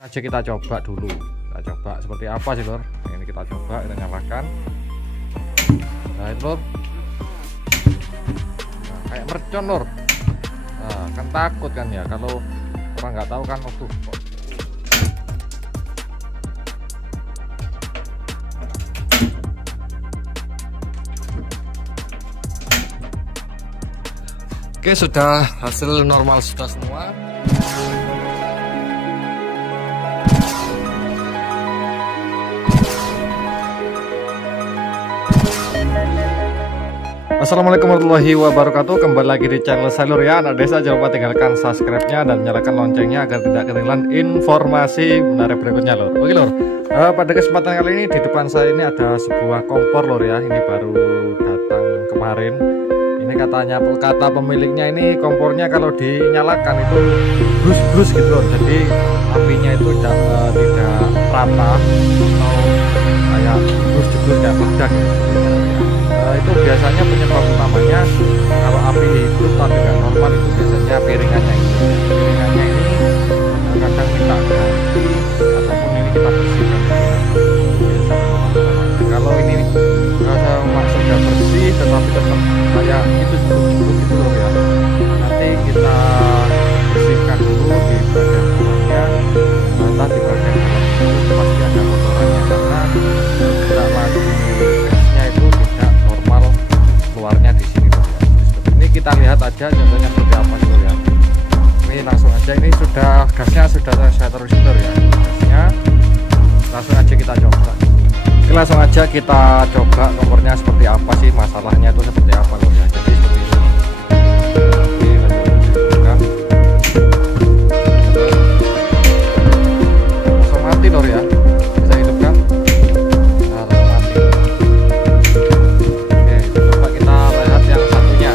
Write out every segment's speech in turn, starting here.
aja kita coba dulu, kita coba seperti apa sih lor. Ini kita coba, kita nyalakan. Nah itu lor, nah, kayak mercon lor. Nah, kan takut kan ya kalau orang nggak tahu kan. Waktu oke, sudah hasil normal sudah semua. Assalamualaikum warahmatullahi wabarakatuh. Kembali lagi di channel Salur ya anak desa. Jangan lupa tinggalkan subscribe-nya dan nyalakan loncengnya agar tidak ketinggalan informasi menarik berikutnya lor. Oke lor, pada kesempatan kali ini di depan saya ini ada sebuah kompor lor ya. Ini baru datang kemarin. Ini katanya, kata pemiliknya ini kompornya kalau dinyalakan itu brus-brus gitu loh. Jadi apinya itu tidak rata atau kayak brus-brus kayak meledak gitu. Itu biasanya penyebab utamanya kalau api itu tapi nggak normal itu biasanya piringannya ini kadang minta ganti ataupun ini kita bersihkan. Kalau ini sudah bersih tetapi tetap kayak itu cukup gitu loh ya, nanti kita bersihkan dulu di bagian bawahnya, entah di bagian dalam itu pasti ada kotorannya karena tidak lagi gasnya itu tidak normal keluarnya di sini loh ya. Ini kita lihat aja contohnya seperti apa tuh ya. Ini langsung aja, ini sudah gasnya sudah saya terusin tuh ya, gasnya langsung aja kita coba. Oke, langsung aja kita coba kompornya seperti apa sih, masalahnya itu seperti apa loh ya. Jadi seperti ini. Oke, langsung mati lor ya. Bisa hidupkan. Nah, langsung mati. Oke, coba kita lihat yang satunya.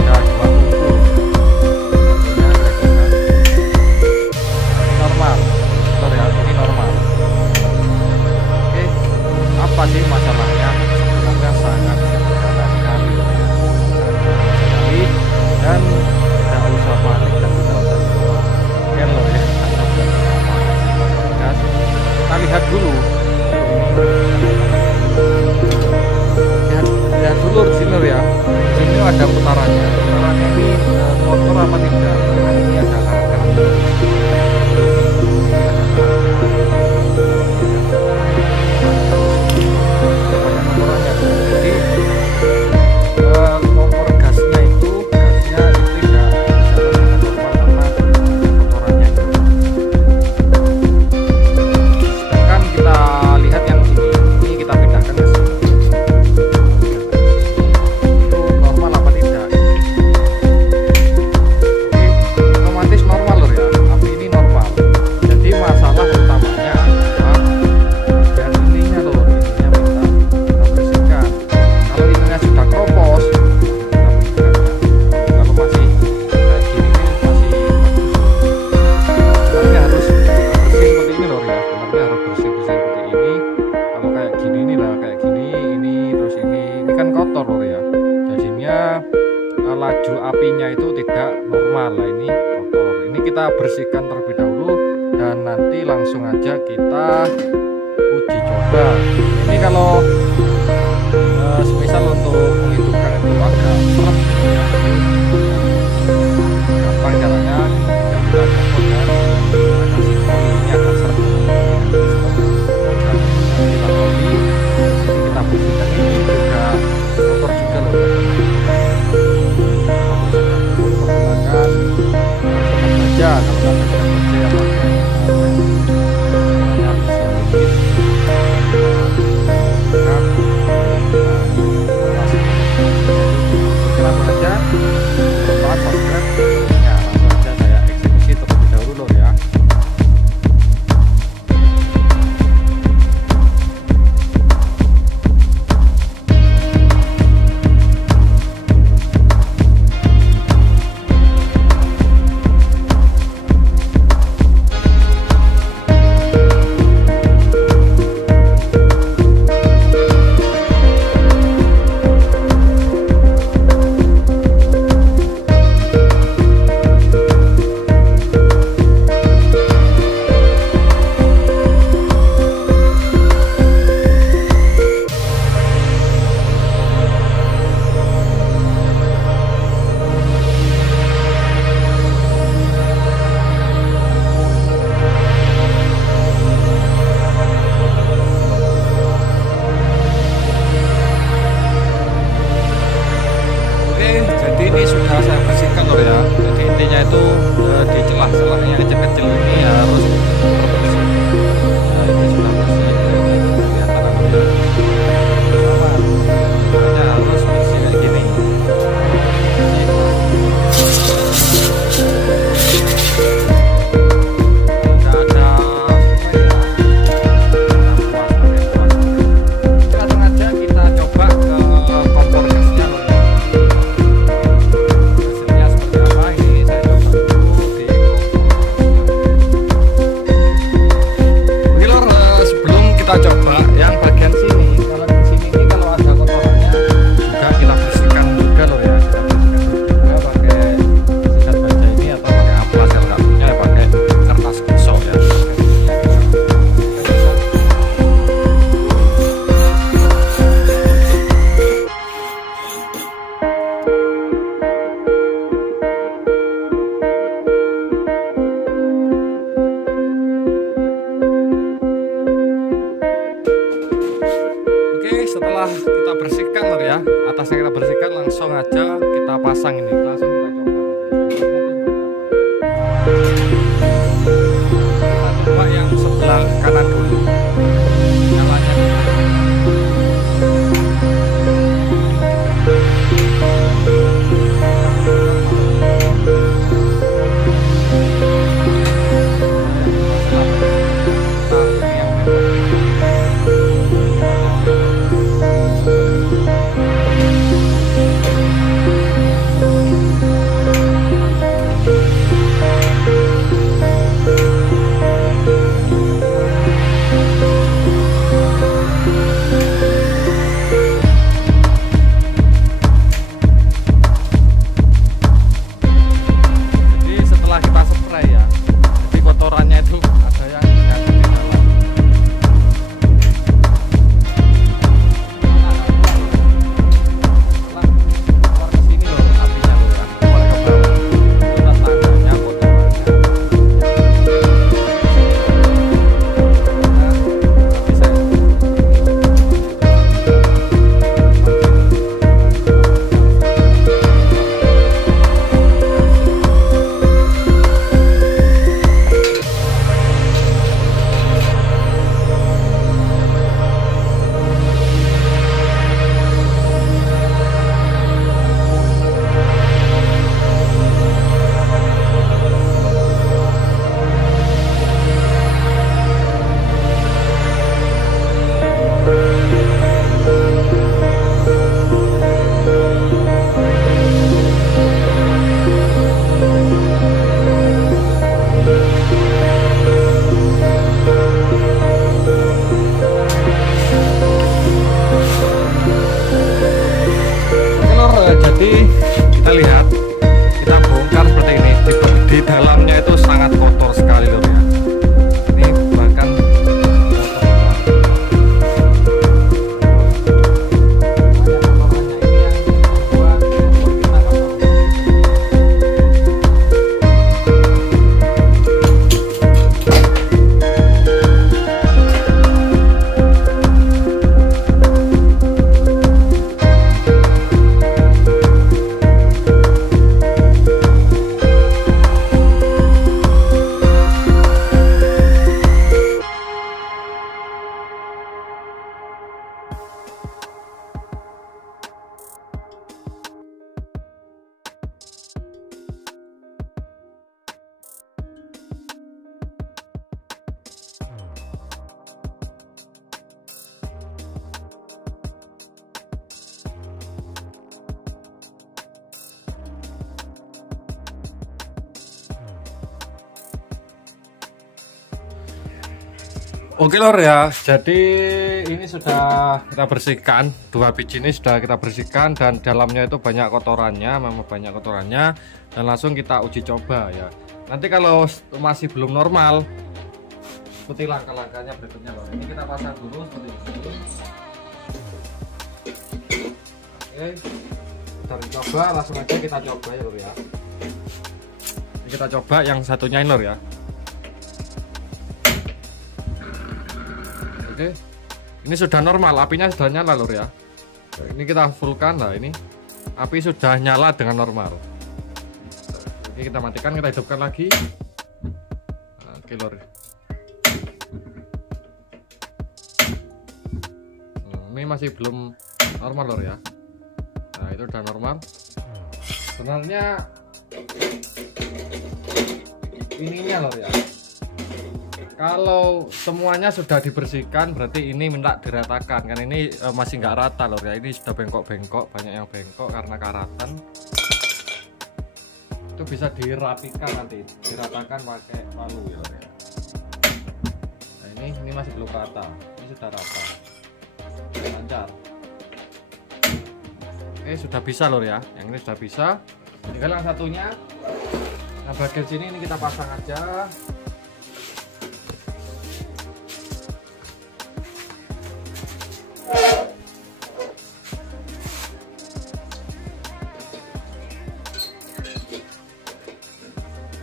Ada dua tungku. Ini normal. Lor ya, ini normal. Apa sih masalahnya? Sebenarnya sangat sederhana sekali dan tidak usah panik dan tidak usah mungkin loh ya. Kita lihat dulu, lihat dulu di sini ya. Di sini ada putarannya. Putarannya ini kotor apa tidak? Nah, ini ada karat-karat. Kompor gasnya itu tidak bisa dengan normal karena kotorannya itu. Sedangkan kita lihat yang ini kita pindahkan ke sini. Itu normal apa tidak? Oke, otomatis normal loh ya. Api ini normal. Jadi masalah utamanya adalah bagian ininya loh. Ininya minta kita bersihkan. Kalau ininya sudah kropos, kalau masih kayak gini masih sebenarnya harus bersih seperti ini loh ya. Sebenarnya harus bersih-bersih seperti ini. Kalau kayak gini nih lah, kayak gini, ini terus ini kan kotor loh ya. Jadinya laju apinya itu tidak normal lah, ini kotor. Ini kita bersihkan terlebih dahulu dan nanti langsung aja kita uji coba. Ini kalau semisal untuk menghidupkan itu agak seret ya. Gampang caranya, kita copot kan, kasih oli, ini agak seret. Kita oli, kita bersihkan, ini juga kotor juga loh. Menggunakan baja, kalau nggak pakai baja ya pakai kita coba yang bagian sini. Kalau di sini ini kalau ada kotorannya juga kita bersihkan juga loh ya. Kita bersihkan juga pakai sikat baja ini atau pakai amplas, kalau nggak punya ya pakai kertas gosok ya. Setelah kita bersihkan lor ya, atasnya kita bersihkan, langsung aja kita pasang ini, langsung kita coba yang sebelah kanan dulu, nyalanya jadi kita lihat, kita bongkar seperti ini. Di dalamnya itu sangat kotor sekali loh ya. Ini bahkan oke lor ya, jadi ini sudah kita bersihkan, 2 biji ini sudah kita bersihkan dan dalamnya itu banyak kotorannya, memang banyak kotorannya, dan langsung kita uji coba ya. Nanti kalau masih belum normal, ikuti langkah-langkahnya berikutnya lor. Ini kita pasang dulu seperti ini. Oke, kita coba, langsung aja kita coba ya lor ya. Ini kita coba yang satunya ini lor ya. Oke, ini sudah normal, apinya sudah nyala lor ya. Ini kita fullkan, nah ini api sudah nyala dengan normal. Oke, kita matikan, kita hidupkan lagi. Oke lor, ini masih belum normal lor ya. Nah itu udah normal. Sebenarnya ininya lor ya, kalau semuanya sudah dibersihkan berarti ini minta diratakan, kan ini masih nggak rata lor ya. Ini sudah bengkok-bengkok, banyak yang bengkok karena karatan. Itu bisa dirapikan, nanti diratakan pakai palu ya lor ya. Nah ini ini masih belum rata, ini sudah rata, lancar. Oke, sudah bisa lor ya, yang ini sudah bisa. Tinggal yang satunya, nah bagian sini ini kita pasang aja.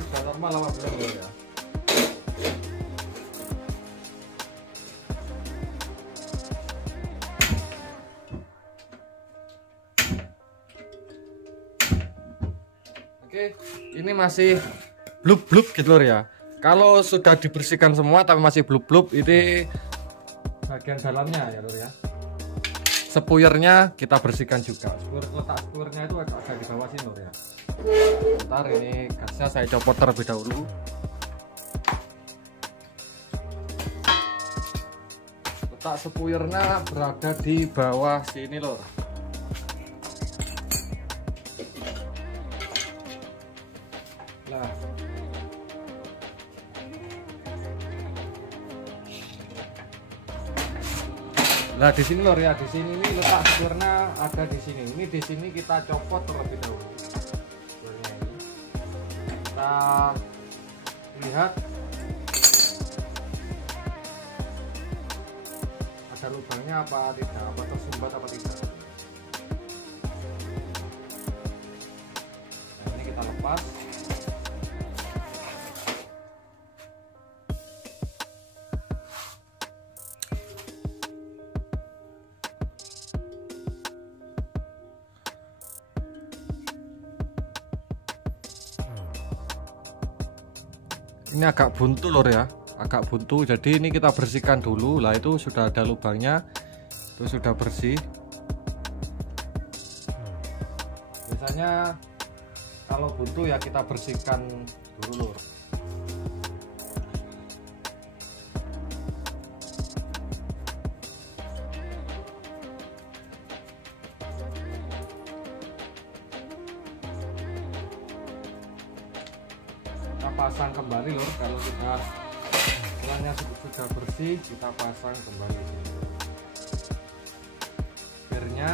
Sudah normal apa belum lor ya? Oke, ini masih blub-blub gitu lor ya. Kalau sudah dibersihkan semua tapi masih blub-blub, ini bagian dalamnya ya lor ya. Spuyernya kita bersihkan juga. Letak spuyernya itu agak di bawah sini lor ya. Bentar, ini gasnya saya copot terlebih dahulu. Letak spuyernya berada di bawah sini lor. Nah di sini lor ya, di sini ini letak spuyernya ada di sini. Ini di sini kita copot terlebih dahulu. Spuyernya ini kita lihat ada lubangnya apa tidak, apa tersumbat apa tidak. Nah ini kita lepas. Ini agak buntu lor ya, agak buntu, jadi ini kita bersihkan dulu. Lah itu sudah ada lubangnya, itu sudah bersih. Biasanya kalau buntu ya kita bersihkan dulu lor. Kita pasang kembali lor, kalau kita setelahnya sudah bersih kita pasang kembali gearnya.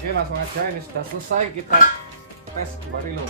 Oke, langsung aja, ini sudah selesai, kita tes kembali loh.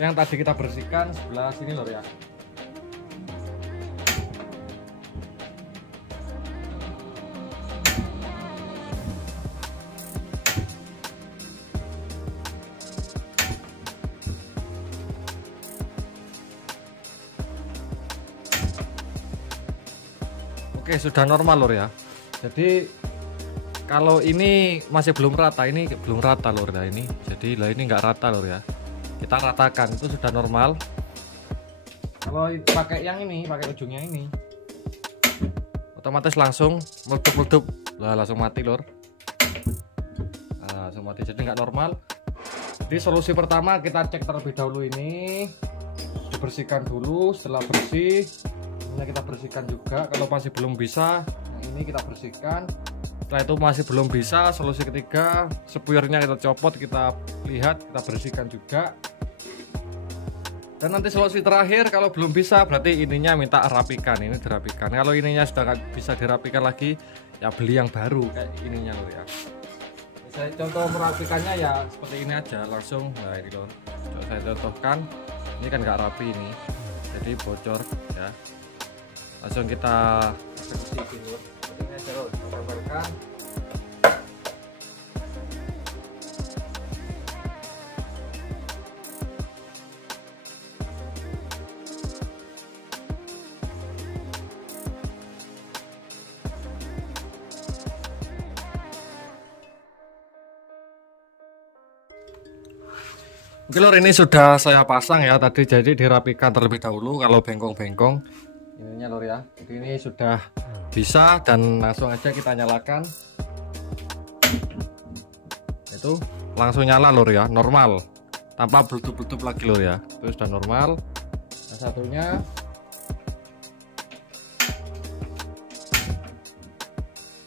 Yang tadi kita bersihkan sebelah sini lor ya. Oke, sudah normal lor ya. Jadi kalau ini masih belum rata, ini belum rata lor ya ini. Jadi lah ini nggak rata lor ya. Kita ratakan, itu sudah normal. Kalau pakai yang ini, pakai ujungnya ini, otomatis langsung meletup-meletup, lah langsung mati lor. Nah, langsung mati, jadi nggak normal. Jadi solusi pertama kita cek terlebih dahulu, ini dibersihkan dulu. Setelah bersih, ini kita bersihkan juga. Kalau masih belum bisa, ini kita bersihkan. Setelah itu masih belum bisa, solusi ketiga, spuyernya kita copot, kita lihat, kita bersihkan juga. Dan nanti solusi terakhir, kalau belum bisa berarti ininya minta rapikan, ini dirapikan. Kalau ininya sudah nggak bisa dirapikan lagi, ya beli yang baru kayak ininya lur ya. Saya contoh merapikannya ya seperti ini aja langsung. Nah ini lur, saya contohkan, ini kan nggak rapi ini, jadi bocor ya. Langsung kita eksekusi lur. Ini aja lur, kita gambarkan. Oke lur, ini sudah saya pasang ya tadi, jadi dirapikan terlebih dahulu kalau bengkong-bengkong ininya lur ya. Jadi ini sudah bisa dan langsung aja kita nyalakan. Itu langsung nyala lur ya, normal tanpa beletup-beletup lagi lur ya. Itu sudah normal. Yang satunya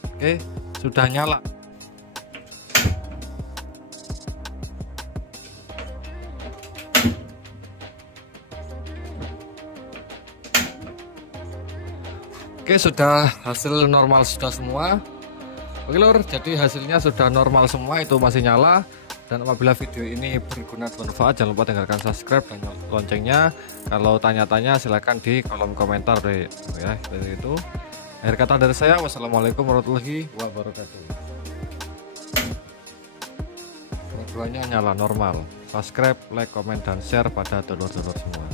oke, sudah nyala. Oke, sudah hasil normal sudah semua. Oke lur, jadi hasilnya sudah normal semua, itu masih nyala. Dan apabila video ini berguna dan bermanfaat, jangan lupa tinggalkan subscribe dan loncengnya. Kalau tanya-tanya silahkan di kolom komentar deh ya. Dari itu akhir kata dari saya, wassalamualaikum warahmatullahi wabarakatuh. Keduanya nyala normal. Subscribe, like, komen, dan share pada dulur-dulur semua.